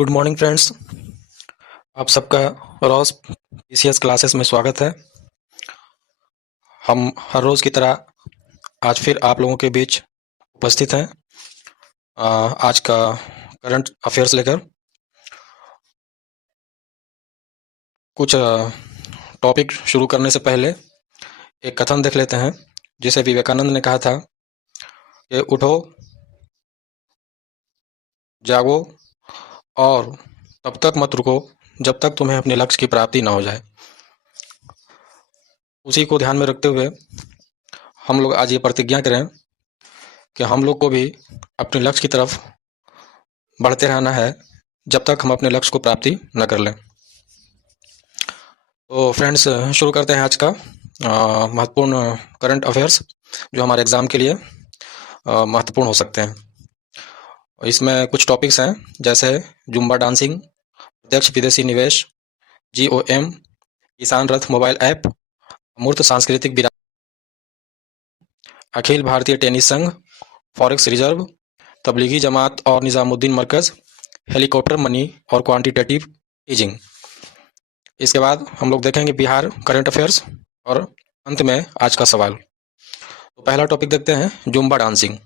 Good morning friends. आप सबका रोज PCS classes में स्वागत है। हम हर रोज़ की तरह आज फिर आप लोगों के बीच उपस्थित हैं आज का करंट अफेयर्स लेकर। कुछ टॉपिक शुरू करने से पहले एक कथन देख लेते हैं जिसे विवेकानंद ने कहा था कि उठो, जागो और तब तक मत रुको जब तक तुम्हें अपने लक्ष्य की प्राप्ति न हो जाए। उसी को ध्यान में रखते हुए हम लोग आज ये प्रतिज्ञा करें कि हम लोग को भी अपने लक्ष्य की तरफ बढ़ते रहना है जब तक हम अपने लक्ष्य को प्राप्ति न कर लें। तो फ्रेंड्स, शुरू करते हैं आज का महत्वपूर्ण करंट अफेयर्स जो हमारे एग्ज़ाम के लिए महत्वपूर्ण हो सकते हैं। इसमें कुछ टॉपिक्स हैं जैसे जुम्बा डांसिंग, प्रत्यक्ष विदेशी निवेश, GOM, किसान रथ मोबाइल ऐप, अमूर्त सांस्कृतिक विरासत, अखिल भारतीय टेनिस संघ, फॉरेक्स रिजर्व, तबलीगी जमात और निज़ामुद्दीन मरकज़, हेलीकॉप्टर मनी और क्वांटिटेटिव ईजिंग। इसके बाद हम लोग देखेंगे बिहार करंट अफेयर्स और अंत में आज का सवाल। तो पहला टॉपिक देखते हैं जुम्बा डांसिंग।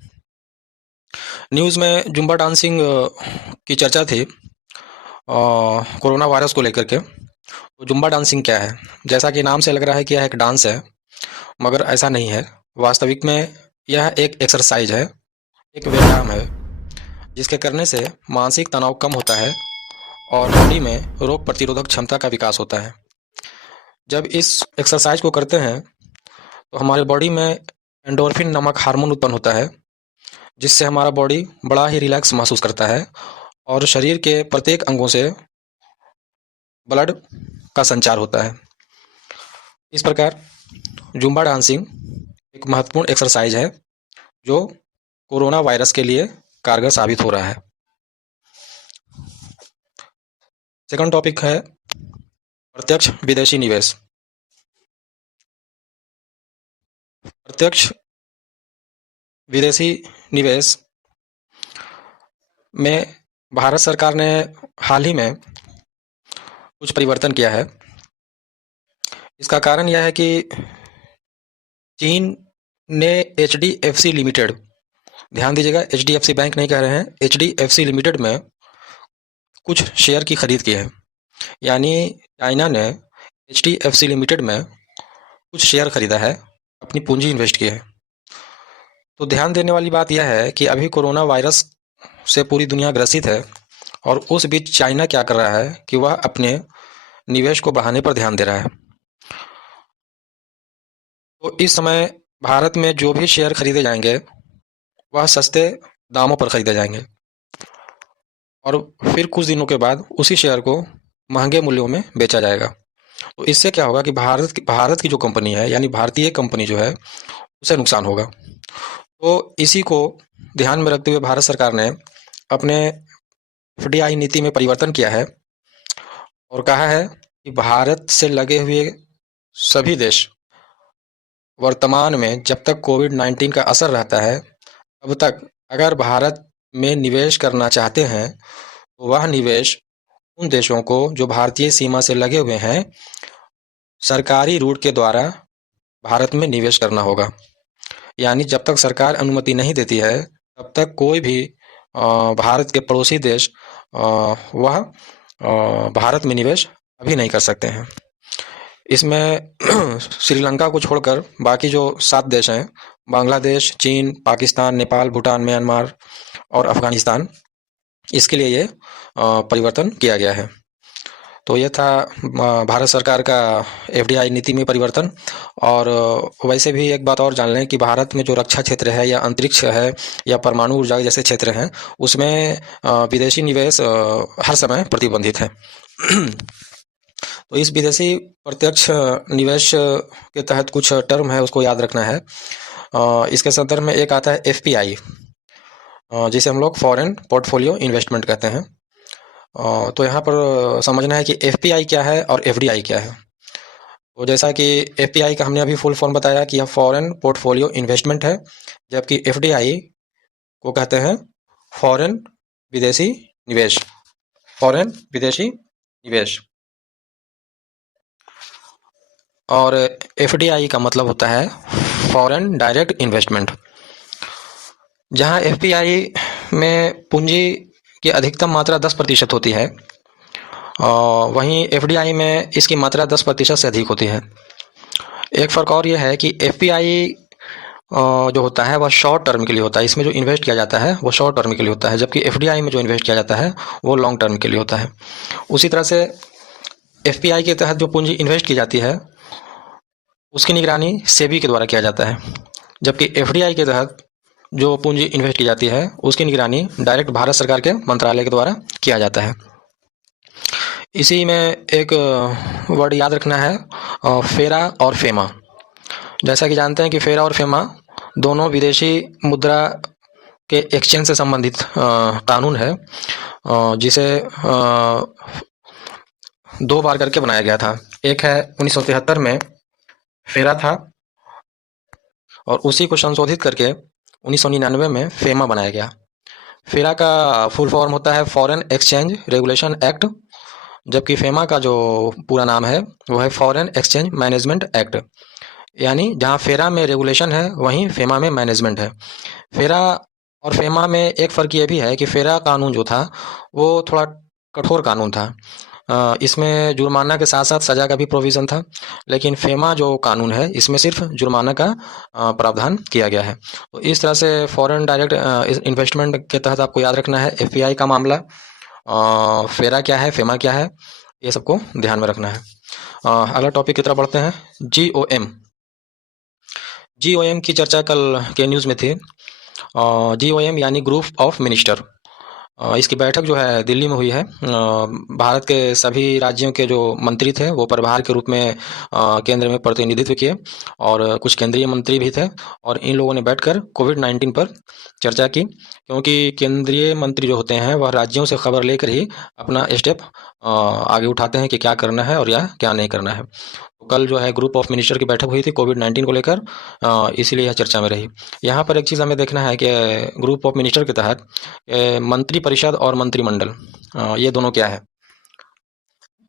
न्यूज़ में जुम्बा डांसिंग की चर्चा थी कोरोना वायरस को लेकर के। तो जुम्बा डांसिंग क्या है? जैसा कि नाम से लग रहा है कि यह एक डांस है, मगर ऐसा नहीं है। वास्तविक में यह एक एक्सरसाइज है, एक व्यायाम है जिसके करने से मानसिक तनाव कम होता है और बॉडी में रोग प्रतिरोधक क्षमता का विकास होता है। जब इस एक्सरसाइज को करते हैं तो हमारे बॉडी में एंडोर्फिन नामक हार्मोन उत्पन्न होता है जिससे हमारा बॉडी बड़ा ही रिलैक्स महसूस करता है और शरीर के प्रत्येक अंगों से ब्लड का संचार होता है। इस प्रकार जुम्बा डांसिंग एक महत्वपूर्ण एक्सरसाइज है जो कोरोना वायरस के लिए कारगर साबित हो रहा है। सेकंड टॉपिक है प्रत्यक्ष विदेशी निवेश। प्रत्यक्ष विदेशी निवेश में भारत सरकार ने हाल ही में कुछ परिवर्तन किया है। इसका कारण यह है कि चीन ने HDFC लिमिटेड, ध्यान दीजिएगा, HDFC बैंक नहीं कह रहे हैं, HDFC लिमिटेड में कुछ शेयर की खरीद की है। यानी चाइना ने HDFC लिमिटेड में कुछ शेयर खरीदा है, अपनी पूंजी इन्वेस्ट की है। तो ध्यान देने वाली बात यह है कि अभी कोरोना वायरस से पूरी दुनिया ग्रसित है और उस बीच चाइना क्या कर रहा है कि वह अपने निवेश को बढ़ाने पर ध्यान दे रहा है। तो इस समय भारत में जो भी शेयर खरीदे जाएंगे वह सस्ते दामों पर खरीदे जाएंगे और फिर कुछ दिनों के बाद उसी शेयर को महंगे मूल्यों में बेचा जाएगा। तो इससे क्या होगा कि भारत की जो कंपनी है, यानी भारतीय कंपनी जो है, उसे नुकसान होगा। तो इसी को ध्यान में रखते हुए भारत सरकार ने अपने FDI नीति में परिवर्तन किया है और कहा है कि भारत से लगे हुए सभी देश वर्तमान में जब तक कोविड-19 का असर रहता है तब तक अगर भारत में निवेश करना चाहते हैं तो वह निवेश उन देशों को जो भारतीय सीमा से लगे हुए हैं सरकारी रूट के द्वारा भारत में निवेश करना होगा। यानी जब तक सरकार अनुमति नहीं देती है तब तक कोई भी भारत के पड़ोसी देश वह भारत में निवेश अभी नहीं कर सकते हैं। इसमें श्रीलंका को छोड़कर बाकी जो 7 देश हैं, बांग्लादेश, चीन, पाकिस्तान, नेपाल, भूटान, म्यांमार और अफगानिस्तान, इसके लिए ये परिवर्तन किया गया है। तो ये था भारत सरकार का FDI नीति में परिवर्तन। और वैसे भी एक बात और जान लें कि भारत में जो रक्षा क्षेत्र है या अंतरिक्ष है या परमाणु ऊर्जा जैसे क्षेत्र हैं उसमें विदेशी निवेश हर समय प्रतिबंधित है। तो इस विदेशी प्रत्यक्ष निवेश के तहत कुछ टर्म है, उसको याद रखना है। इसके संदर्भ में एक आता है FPI, जिसे हम लोग फॉरेन पोर्टफोलियो इन्वेस्टमेंट कहते हैं। तो यहाँ पर समझना है कि FPI क्या है और FDI क्या है। तो जैसा कि FPI का हमने अभी फुल फॉर्म बताया कि यह फॉरेन पोर्टफोलियो इन्वेस्टमेंट है, जबकि FDI को कहते हैं फॉरेन विदेशी निवेश। फॉरेन विदेशी निवेश। और एफडीआई का मतलब होता है फॉरेन डायरेक्ट इन्वेस्टमेंट। जहां एफपीआई में पूंजी की अधिकतम मात्रा 10% होती है, वहीं एफडीआई में इसकी मात्रा 10% से अधिक होती है। एक फ़र्क और यह है कि एफपीआई जो होता है वह शॉर्ट टर्म के लिए होता है, इसमें जो इन्वेस्ट किया जाता है वो शॉर्ट टर्म के लिए होता है, जबकि एफडीआई में जो इन्वेस्ट किया जाता है वो लॉन्ग टर्म के लिए होता है। उसी तरह से एफपीआई के तहत जो पूंजी इन्वेस्ट की जाती है उसकी निगरानी सेबी के द्वारा किया जाता है, जबकि एफडीआई के तहत जो पूंजी इन्वेस्ट की जाती है उसकी निगरानी डायरेक्ट भारत सरकार के मंत्रालय के द्वारा किया जाता है। इसी में एक वर्ड याद रखना है, फेरा और फेमा। जैसा कि जानते हैं कि फेरा और फेमा दोनों विदेशी मुद्रा के एक्सचेंज से संबंधित कानून है, जिसे 2 बार करके बनाया गया था। एक है 1973 में फेरा था और उसी को संशोधित करके 1999 में फेमा बनाया गया। फेरा का फुल फॉर्म होता है फॉरेन एक्सचेंज रेगुलेशन एक्ट, जबकि फेमा का जो पूरा नाम है वो है फॉरेन एक्सचेंज मैनेजमेंट एक्ट। यानी जहाँ फेरा में रेगुलेशन है वहीं फेमा में मैनेजमेंट है। फेरा और फेमा में एक फ़र्क ये भी है कि फेरा कानून जो था वो थोड़ा कठोर कानून था, इसमें जुर्माना के साथ साथ सज़ा का भी प्रोविज़न था, लेकिन फेमा जो कानून है इसमें सिर्फ जुर्माना का प्रावधान किया गया है। तो इस तरह से फॉरेन डायरेक्ट इन्वेस्टमेंट के तहत आपको याद रखना है एफपीआई का मामला, फेरा क्या है, फेमा क्या है, ये सबको ध्यान में रखना है। अगला टॉपिक की तरफ बढ़ते हैं, जीओएम। जीओएम की चर्चा कल के न्यूज़ में थी। जीओएम यानी ग्रुप ऑफ मिनिस्टर, इसकी बैठक जो है दिल्ली में हुई है। भारत के सभी राज्यों के जो मंत्री थे वो प्रभार के रूप में केंद्र में प्रतिनिधित्व किए और कुछ केंद्रीय मंत्री भी थे, और इन लोगों ने बैठकर कोविड-19 पर चर्चा की, क्योंकि केंद्रीय मंत्री जो होते हैं वह राज्यों से खबर लेकर ही अपना स्टेप आगे उठाते हैं कि क्या करना है और या क्या नहीं करना है। तो कल जो है ग्रुप ऑफ मिनिस्टर की बैठक हुई थी कोविड-19 को लेकर, इसीलिए यह चर्चा में रही। यहाँ पर एक चीज़ हमें देखना है कि ग्रुप ऑफ मिनिस्टर के तहत मंत्री परिषद और मंत्रिमंडल, ये दोनों क्या है।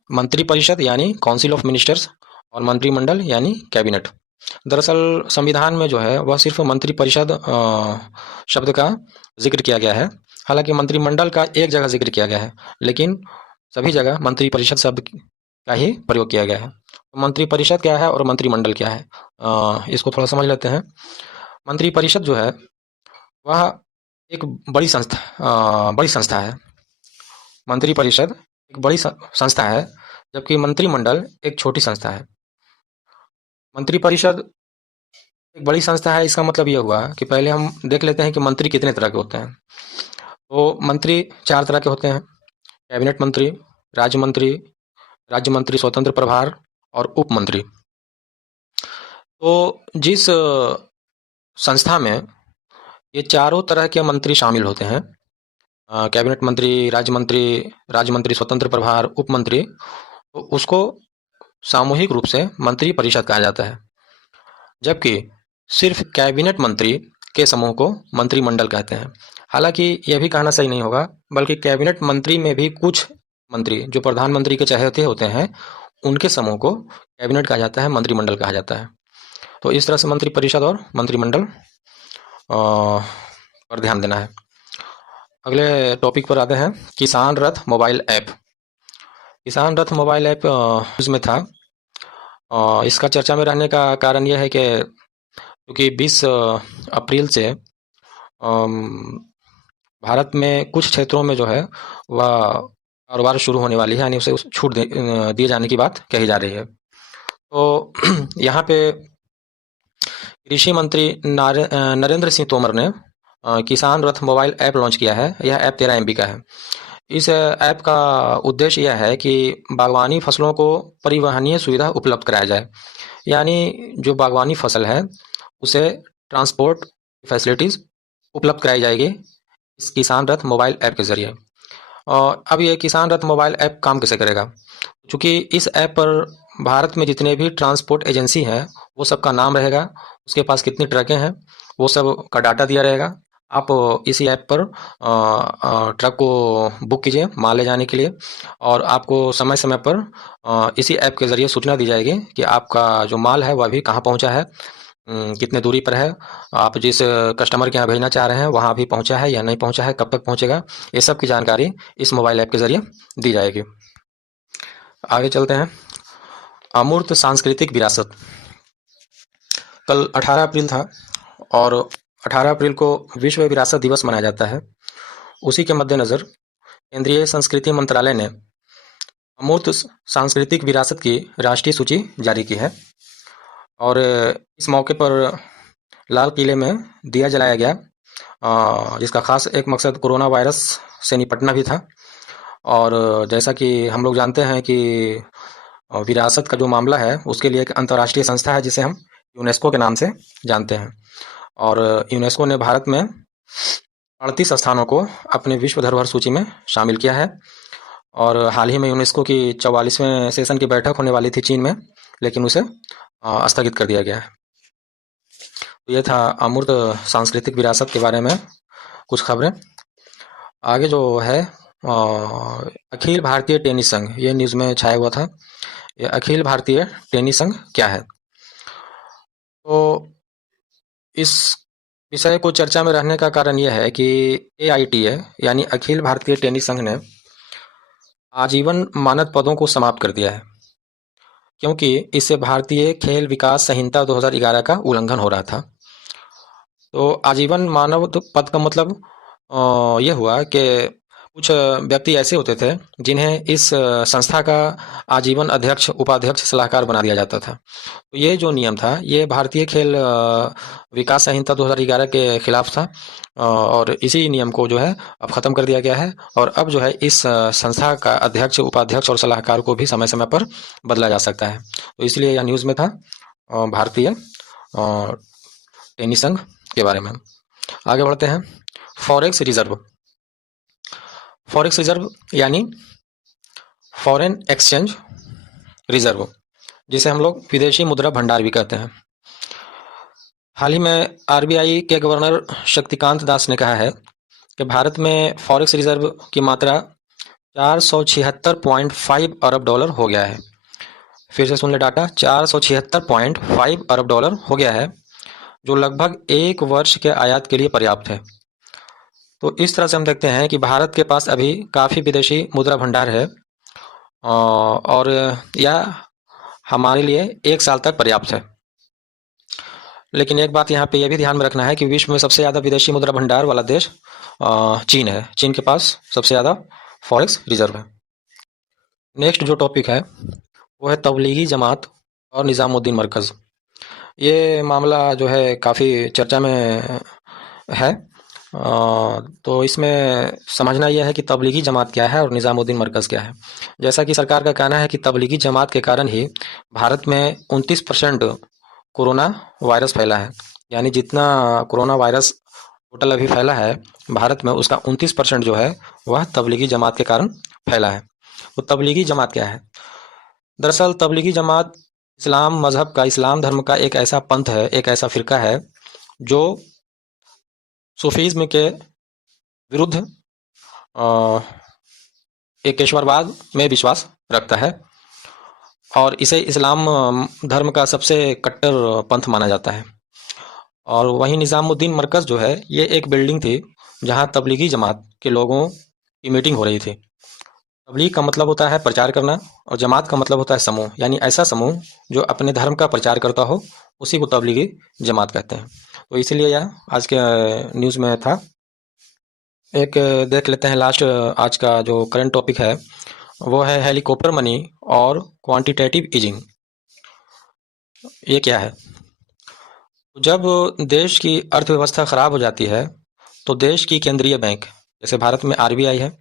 मंत्री परिषद यानी काउंसिल ऑफ मिनिस्टर्स और मंत्रिमंडल यानी कैबिनेट। दरअसल संविधान में जो है वह सिर्फ मंत्री परिषद शब्द का जिक्र किया गया है, हालांकि मंत्रिमंडल का एक जगह जिक्र किया गया है, लेकिन सभी जगह मंत्री परिषद शब्द का ही प्रयोग किया गया है। मंत्री परिषद क्या है और मंत्रिमंडल क्या है, इसको थोड़ा समझ लेते हैं। मंत्री परिषद जो है वह एक बड़ी संस्था है। मंत्री परिषद एक बड़ी संस्था है, जबकि मंत्रिमंडल एक छोटी संस्था है। मंत्री परिषद एक बड़ी संस्था है, इसका मतलब ये हुआ कि पहले हम देख लेते हैं कि मंत्री कितने तरह के होते हैं। तो मंत्री 4 तरह के होते हैं, कैबिनेट मंत्री, राज्य मंत्री, राज्य मंत्री स्वतंत्र प्रभार और उप मंत्री। तो जिस संस्था में ये चारों तरह के मंत्री शामिल होते हैं, कैबिनेट मंत्री, राज्य मंत्री स्वतंत्र प्रभार, उप मंत्री, तो उसको सामूहिक रूप से मंत्री परिषद कहा जाता है, जबकि सिर्फ कैबिनेट मंत्री के समूह को मंत्रिमंडल कहते हैं। हालांकि यह भी कहना सही नहीं होगा, बल्कि कैबिनेट मंत्री में भी कुछ मंत्री जो प्रधानमंत्री के चहेते होते हैं उनके समूह को कैबिनेट कहा जाता है, मंत्रिमंडल कहा जाता है। तो इस तरह से मंत्री परिषद और मंत्रिमंडल पर ध्यान देना है। अगले टॉपिक पर आते हैं, किसान रथ मोबाइल ऐप। किसान रथ मोबाइल ऐप न्यूज़ में था। इसका चर्चा में रहने का कारण यह है कि क्योंकि 20 अप्रैल से भारत में कुछ क्षेत्रों में जो है वह कारोबार शुरू होने वाली है, यानी उसे छूट दिए जाने की बात कही जा रही है। तो यहाँ पे कृषि मंत्री नरेंद्र सिंह तोमर ने किसान रथ मोबाइल ऐप लॉन्च किया है। यह ऐप 13 MB का है। इस ऐप का उद्देश्य यह है कि बागवानी फसलों को परिवहनीय सुविधा उपलब्ध कराया जाए, यानी जो बागवानी फसल है उसे ट्रांसपोर्ट फैसिलिटीज़ उपलब्ध कराई जाएगी इस किसान रथ मोबाइल ऐप के ज़रिए। और अब ये किसान रथ मोबाइल ऐप काम कैसे करेगा, चूँकि इस ऐप पर भारत में जितने भी ट्रांसपोर्ट एजेंसी हैं वो सबका नाम रहेगा, उसके पास कितनी ट्रकें हैं वो सब का डाटा दिया रहेगा। आप इसी ऐप पर ट्रक को बुक कीजिए माल ले जाने के लिए, और आपको समय समय पर इसी ऐप के ज़रिए सूचना दी जाएगी कि आपका जो माल है वह अभी कहाँ पहुँचा है, कितने दूरी पर है, आप जिस कस्टमर के यहाँ भेजना चाह रहे हैं वहाँ अभी पहुँचा है या नहीं पहुँचा है, कब तक पहुँचेगा, ये सब की जानकारी इस मोबाइल ऐप के ज़रिए दी जाएगी। आगे चलते हैं। अमूर्त सांस्कृतिक विरासत। कल 18 अप्रैल था और 18 अप्रैल को विश्व विरासत दिवस मनाया जाता है। उसी के मद्देनज़र केंद्रीय संस्कृति मंत्रालय ने अमूर्त सांस्कृतिक विरासत की राष्ट्रीय सूची जारी की है, और इस मौके पर लाल किले में दिया जलाया गया, जिसका खास एक मकसद कोरोना वायरस से निपटना भी था। और जैसा कि हम लोग जानते हैं कि विरासत का जो मामला है उसके लिए एक अंतर्राष्ट्रीय संस्था है जिसे हम यूनेस्को के नाम से जानते हैं, और यूनेस्को ने भारत में 38 स्थानों को अपने विश्व धरोहर सूची में शामिल किया है। और हाल ही में यूनेस्को की 44वें सेशन की बैठक होने वाली थी चीन में, लेकिन उसे स्थगित कर दिया गया है। तो ये था अमूर्त सांस्कृतिक विरासत के बारे में कुछ खबरें। आगे जो है अखिल भारतीय टेनिस संघ, ये न्यूज़ में छाया हुआ था। ये अखिल भारतीय टेनिस संघ क्या है? तो इस विषय को चर्चा में रहने का कारण यह है कि AITA यानी अखिल भारतीय टेनिस संघ ने आजीवन मानद पदों को समाप्त कर दिया है, क्योंकि इससे भारतीय खेल विकास संहिता 2011 का उल्लंघन हो रहा था। तो आजीवन मानव पद का मतलब ये हुआ कि कुछ व्यक्ति ऐसे होते थे जिन्हें इस संस्था का आजीवन अध्यक्ष, उपाध्यक्ष, सलाहकार बना दिया जाता था। तो ये जो नियम था ये भारतीय खेल विकास संहिता 2011 के खिलाफ था, और इसी नियम को जो है अब ख़त्म कर दिया गया है, और अब जो है इस संस्था का अध्यक्ष, उपाध्यक्ष और सलाहकार को भी समय समय पर बदला जा सकता है। तो इसलिए यह न्यूज़ में था भारतीय टेनिस संघ के बारे में। आगे बढ़ते हैं। Forex reserve. फॉरेक्स रिजर्व यानी फॉरेन एक्सचेंज रिजर्व, जिसे हम लोग विदेशी मुद्रा भंडार भी कहते हैं। हाल ही में RBI के गवर्नर शक्तिकांत दास ने कहा है कि भारत में फॉरेक्स रिजर्व की मात्रा 476.5 अरब डॉलर हो गया है। फिर से सुन ले डाटा, 476.5 अरब डॉलर हो गया है, जो लगभग 1 वर्ष के आयात के लिए पर्याप्त है। तो इस तरह से हम देखते हैं कि भारत के पास अभी काफ़ी विदेशी मुद्रा भंडार है, और यह हमारे लिए 1 साल तक पर्याप्त है। लेकिन एक बात यहाँ पे यह भी ध्यान में रखना है कि विश्व में सबसे ज़्यादा विदेशी मुद्रा भंडार वाला देश चीन है। चीन के पास सबसे ज़्यादा फॉरेक्स रिजर्व है। नेक्स्ट जो टॉपिक है वो है तबलीगी जमात और निज़ामुद्दीन मरकज़। ये मामला जो है काफ़ी चर्चा में है। तो इसमें समझना यह है कि तबलीगी जमात क्या है और निज़ामुद्दीन मरकज़ क्या है। जैसा कि सरकार का कहना है कि तबलीगी जमात के कारण ही भारत में 29% कोरोना वायरस फैला है, यानी जितना कोरोना वायरस टोटल अभी फैला है भारत में, उसका 29% जो है वह तबलीगी जमात के कारण फैला है। तो तबलीगी जमात क्या है? दरअसल तबलीगी जमात इस्लाम मज़हब का, इस्लाम धर्म का एक ऐसा पंथ है, एक ऐसा फ़िरका है जो सूफीज़्म के विरुद्ध एकेश्वरवाद में विश्वास रखता है, और इसे इस्लाम धर्म का सबसे कट्टर पंथ माना जाता है। और वहीं निज़ामुद्दीन मरकज़ जो है ये एक बिल्डिंग थी जहां तबलीगी जमात के लोगों की मीटिंग हो रही थी। तबलीग का मतलब होता है प्रचार करना, और जमात का मतलब होता है समूह, यानी ऐसा समूह जो अपने धर्म का प्रचार करता हो उसी को तबलीगी जमात कहते हैं। तो इसलिए यह आज के न्यूज़ में था। एक देख लेते हैं लास्ट आज का जो करंट टॉपिक है वो है हेलीकॉप्टर मनी और क्वांटिटेटिव ईजिंग। ये क्या है? जब देश की अर्थव्यवस्था खराब हो जाती है तो देश की केंद्रीय बैंक, जैसे भारत में RBI है,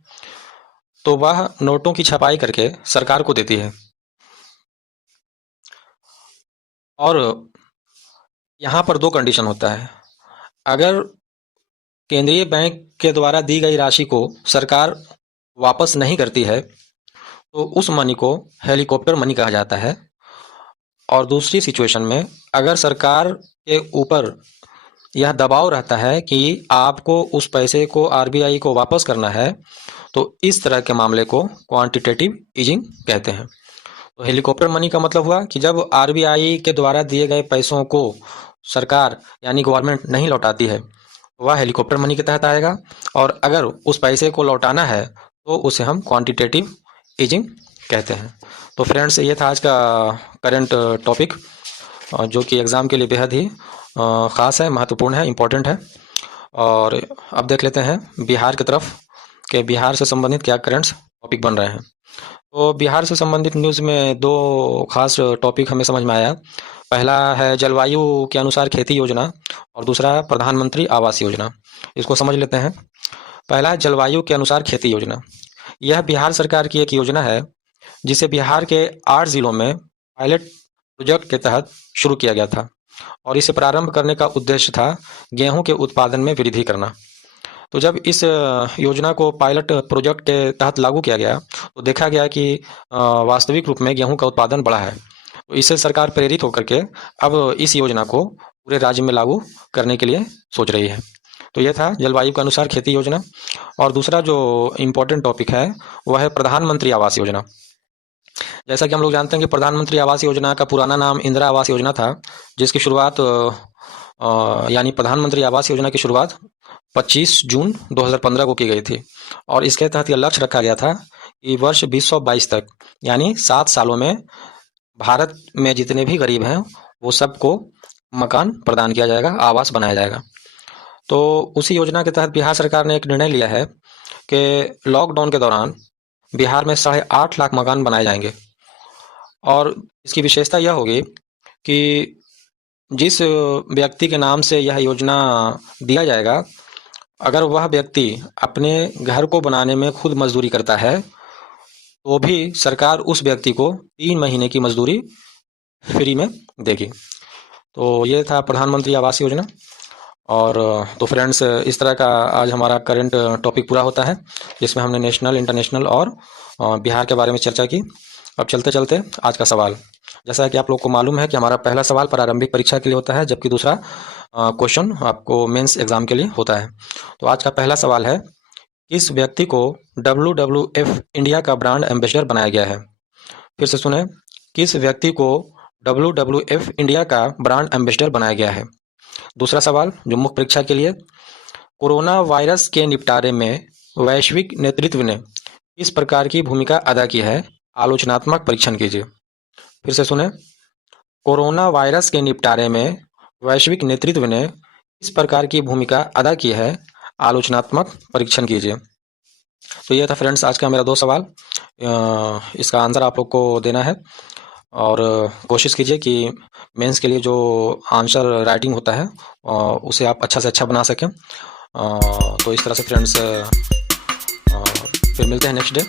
तो वह नोटों की छपाई करके सरकार को देती है। और यहाँ पर 2 कंडीशन होता है। अगर केंद्रीय बैंक के द्वारा दी गई राशि को सरकार वापस नहीं करती है तो उस मनी को हेलीकॉप्टर मनी कहा जाता है। और दूसरी सिचुएशन में अगर सरकार के ऊपर यह दबाव रहता है कि आपको उस पैसे को आरबीआई को वापस करना है, तो इस तरह के मामले को क्वांटिटेटिव ईजिंग कहते हैं। तो हेलीकॉप्टर मनी का मतलब हुआ कि जब आरबीआई के द्वारा दिए गए पैसों को सरकार यानी गवर्नमेंट नहीं लौटाती है, वह हेलीकॉप्टर मनी के तहत आएगा। और अगर उस पैसे को लौटाना है तो उसे हम क्वांटिटेटिव ईजिंग कहते हैं। तो फ्रेंड्स, ये था आज का करंट टॉपिक, जो कि एग्ज़ाम के लिए बेहद ही ख़ास है, महत्वपूर्ण है, इम्पोर्टेंट है। और अब देख लेते हैं बिहार की तरफ कि बिहार से संबंधित क्या करंट्स टॉपिक बन रहे हैं। तो बिहार से संबंधित न्यूज़ में दो खास टॉपिक हमें समझ में आया। पहला है जलवायु के अनुसार खेती योजना और दूसरा प्रधानमंत्री आवास योजना। इसको समझ लेते हैं। पहला है जलवायु के अनुसार खेती योजना। यह बिहार सरकार की एक योजना है जिसे बिहार के 8 जिलों में पायलट प्रोजेक्ट के तहत शुरू किया गया था और इसे प्रारंभ करने का उद्देश्य था गेहूं के उत्पादन में वृद्धि करना। तो जब इस योजना को पायलट प्रोजेक्ट के तहत लागू किया गया तो देखा गया कि वास्तविक रूप में गेहूं का उत्पादन बढ़ा है। तो इससे सरकार प्रेरित होकर के अब इस योजना को पूरे राज्य में लागू करने के लिए सोच रही है। तो यह था जलवायु के अनुसार खेती योजना। और दूसरा जो इम्पोर्टेंट टॉपिक है वह है प्रधानमंत्री आवास योजना। जैसा कि हम लोग जानते हैं कि प्रधानमंत्री आवास योजना का पुराना नाम इंदिरा आवास योजना था, जिसकी शुरुआत यानी प्रधानमंत्री आवास योजना की शुरुआत 25 जून 2015 को की गई थी। और इसके तहत यह लक्ष्य रखा गया था कि वर्ष 2022 तक यानी 7 सालों में भारत में जितने भी गरीब हैं वो सबको मकान प्रदान किया जाएगा, आवास बनाया जाएगा। तो उसी योजना के तहत बिहार सरकार ने एक निर्णय लिया है कि लॉकडाउन के दौरान बिहार में 8.5 लाख मकान बनाए जाएंगे। और इसकी विशेषता यह होगी कि जिस व्यक्ति के नाम से यह योजना दिया जाएगा, अगर वह व्यक्ति अपने घर को बनाने में खुद मजदूरी करता है तो भी सरकार उस व्यक्ति को 3 महीने की मजदूरी फ्री में देगी। तो ये था प्रधानमंत्री आवास योजना। और तो फ्रेंड्स, इस तरह का आज हमारा करंट टॉपिक पूरा होता है, जिसमें हमने नेशनल, इंटरनेशनल और बिहार के बारे में चर्चा की। अब चलते चलते आज का सवाल। जैसा कि आप लोग को मालूम है कि हमारा पहला सवाल प्रारंभिक परीक्षा के लिए होता है, जबकि दूसरा क्वेश्चन आपको मेंस एग्जाम के लिए होता है। तो आज का पहला सवाल है, किस व्यक्ति को WWF इंडिया का ब्रांड एम्बेसडर बनाया गया है? फिर से सुने, किस व्यक्ति को WWF इंडिया का ब्रांड एम्बेसडर बनाया गया है? दूसरा सवाल जो मुख्य परीक्षा के लिए, कोरोना वायरस के निपटारे में वैश्विक नेतृत्व ने किस प्रकार की भूमिका अदा की है? आलोचनात्मक परीक्षण कीजिए। फिर से सुने, कोरोना वायरस के निपटारे में वैश्विक नेतृत्व ने किस प्रकार की भूमिका अदा की है? आलोचनात्मक परीक्षण कीजिए। तो ये था फ्रेंड्स आज का मेरा 2 सवाल। इसका आंसर आप लोग को देना है और कोशिश कीजिए कि मेंस के लिए जो आंसर राइटिंग होता है उसे आप अच्छा से अच्छा बना सकें। तो इस तरह से फ्रेंड्स फिर मिलते हैं नेक्स्ट डे।